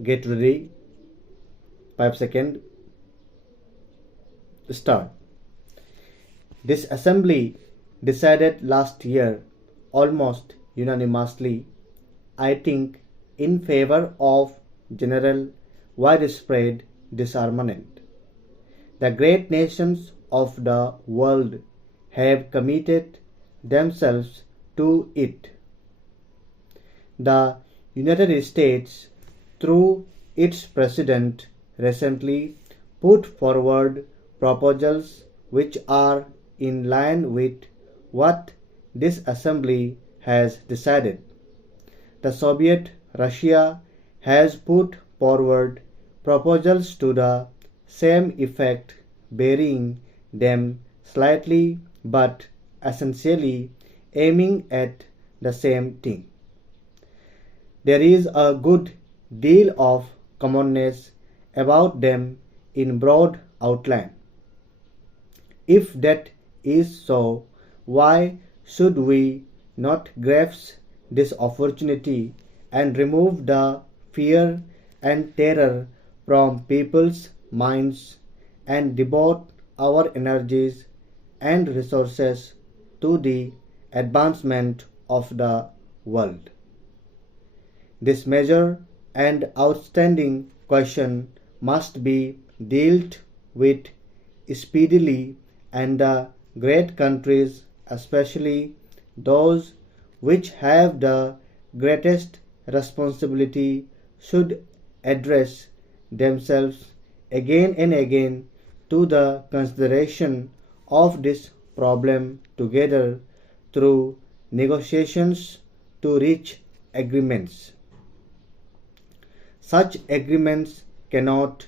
Get ready. 5 seconds. Start. This assembly decided last year almost unanimously, I think, in favor of general widespread disarmament. The great nations of the world have committed themselves to it. The United States, through its president, recently put forward proposals which are in line with what this assembly has decided. The Soviet Russia has put forward proposals to the same effect, varying them slightly but essentially aiming at the same thing. There is a good deal of commonness about them in broad outline. If that is so, why should we not grasp this opportunity and remove the fear and terror from people's minds and devote our energies and resources to the advancement of the world? This major and outstanding question must be dealt with speedily, and the great countries, especially those which have the greatest responsibility, should address themselves again and again to the consideration of this problem together through negotiations to reach agreements. Such agreements cannot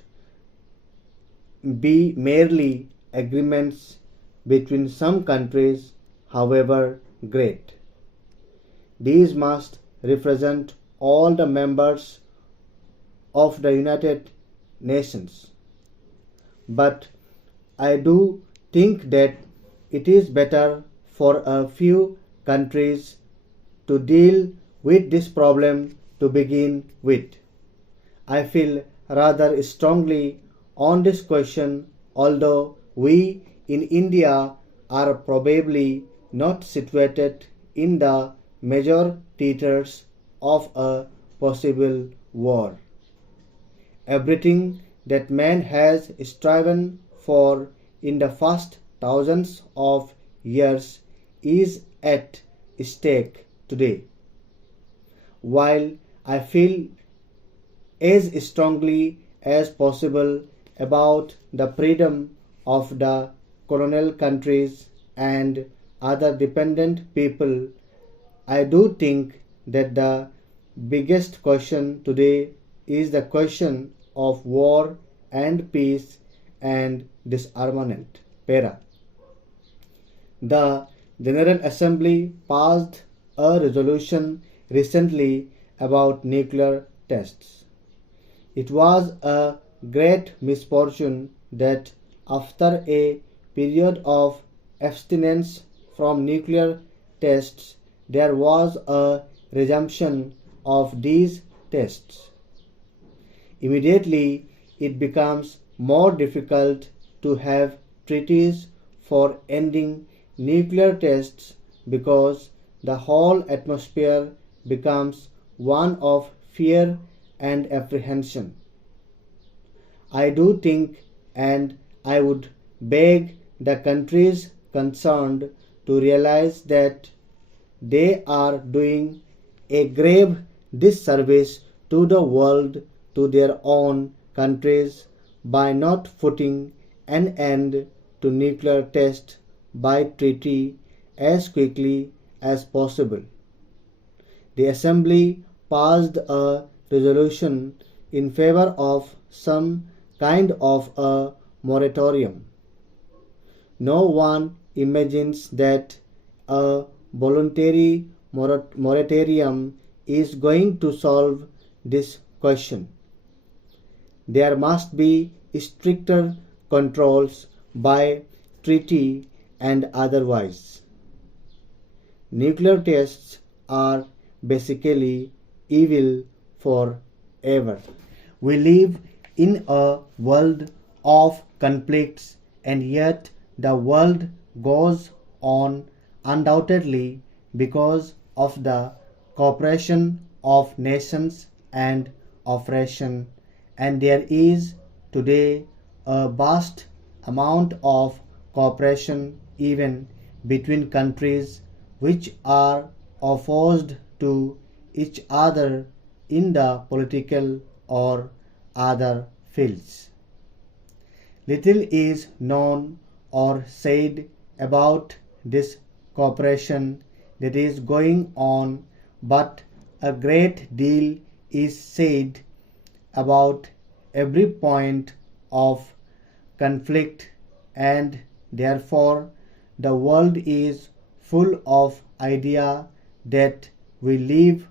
be merely agreements between some countries, however great. These must represent all the members of the United Nations. But I do think that it is better for a few countries to deal with this problem to begin with. I feel rather strongly on this question, although we in India are probably not situated in the major theatres of a possible war. Everything that man has striven for in the first thousands of years is at stake today. While I feel as strongly as possible about the freedom of the colonial countries and other dependent people, I do think that the biggest question today is the question of war and peace and disarmament. Para. The General Assembly passed a resolution recently about nuclear tests. It was a great misfortune that after a period of abstinence from nuclear tests, there was a resumption of these tests. Immediately, it becomes more difficult to have treaties for ending nuclear tests because the whole atmosphere becomes one of fear and apprehension. I do think, and I would beg the countries concerned to realize that they are doing a grave disservice to the world, to their own countries, by not putting an end to nuclear tests by treaty as quickly as possible. The Assembly passed a resolution in favor of some kind of a moratorium. No one imagines that a voluntary moratorium is going to solve this question. There must be stricter controls by treaty and otherwise. Nuclear tests are basically evil forever. We live in a world of conflicts, and yet the world goes on undoubtedly because of the cooperation of nations and of nation. And there is today a vast amount of cooperation even between countries which are opposed to each other in the political or other fields. Little is known or said about this cooperation that is going on, but a great deal is said about every point of conflict, and therefore the world is full of idea that we live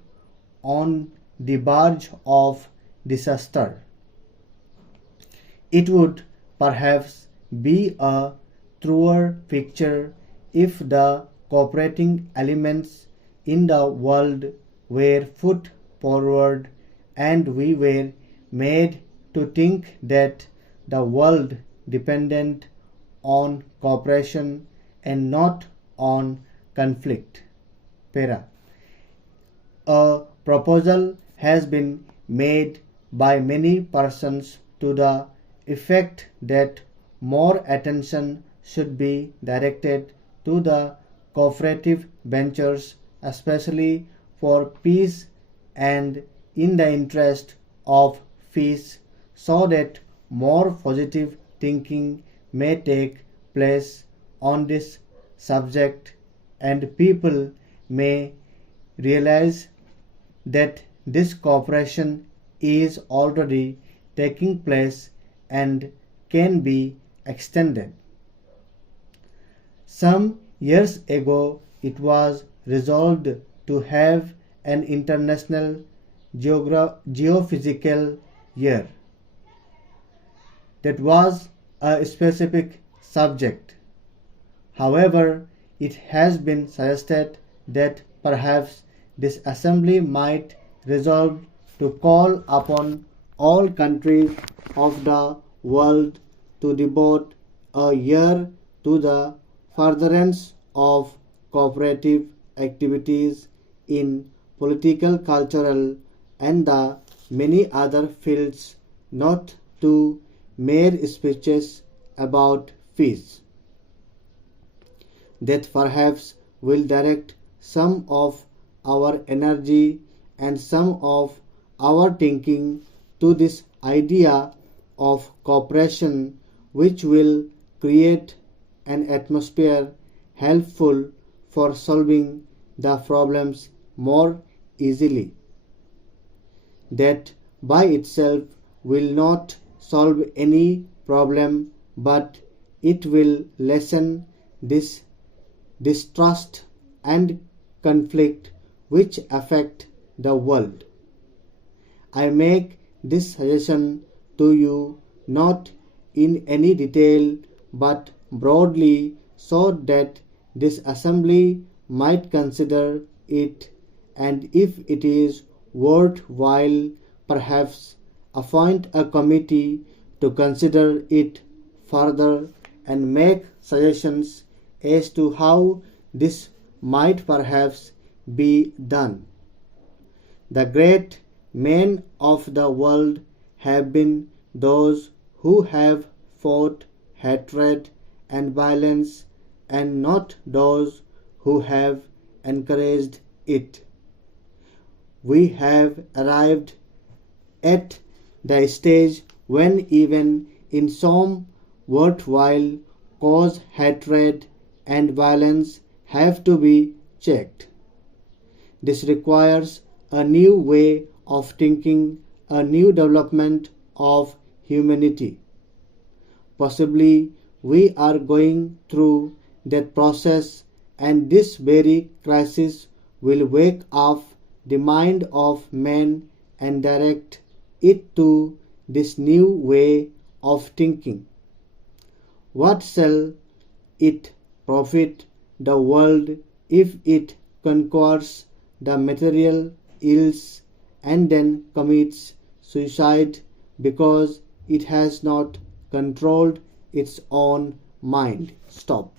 on the verge of disaster. It would perhaps be a truer picture if the cooperating elements in the world were put forward and we were made to think that the world depended on cooperation and not on conflict. Para. A proposal has been made by many persons to the effect that more attention should be directed to the cooperative ventures, especially for peace and in the interest of peace, so that more positive thinking may take place on this subject and people may realize that this cooperation is already taking place and can be extended. Some years ago, it was resolved to have an international geophysical year. That was a specific subject. However, it has been suggested that perhaps this assembly might resolve to call upon all countries of the world to devote a year to the furtherance of cooperative activities in political, cultural, and the many other fields, not to mere speeches about peace. That perhaps will direct some of our energy and some of our thinking to this idea of cooperation, which will create an atmosphere helpful for solving the problems more easily. That by itself will not solve any problem, but it will lessen this distrust and conflict which affect the world. I make this suggestion to you not in any detail but broadly, so that this assembly might consider it, and if it is worthwhile, perhaps appoint a committee to consider it further and make suggestions as to how this might perhaps be done. The great men of the world have been those who have fought hatred and violence, and not those who have encouraged it. We have arrived at the stage when even in some worthwhile cause hatred and violence have to be checked. This requires a new way of thinking, a new development of humanity. Possibly we are going through that process, and this very crisis will wake up the mind of man and direct it to this new way of thinking. What shall it profit the world if it conquers the material ills and then commits suicide because it has not controlled its own mind. Stop.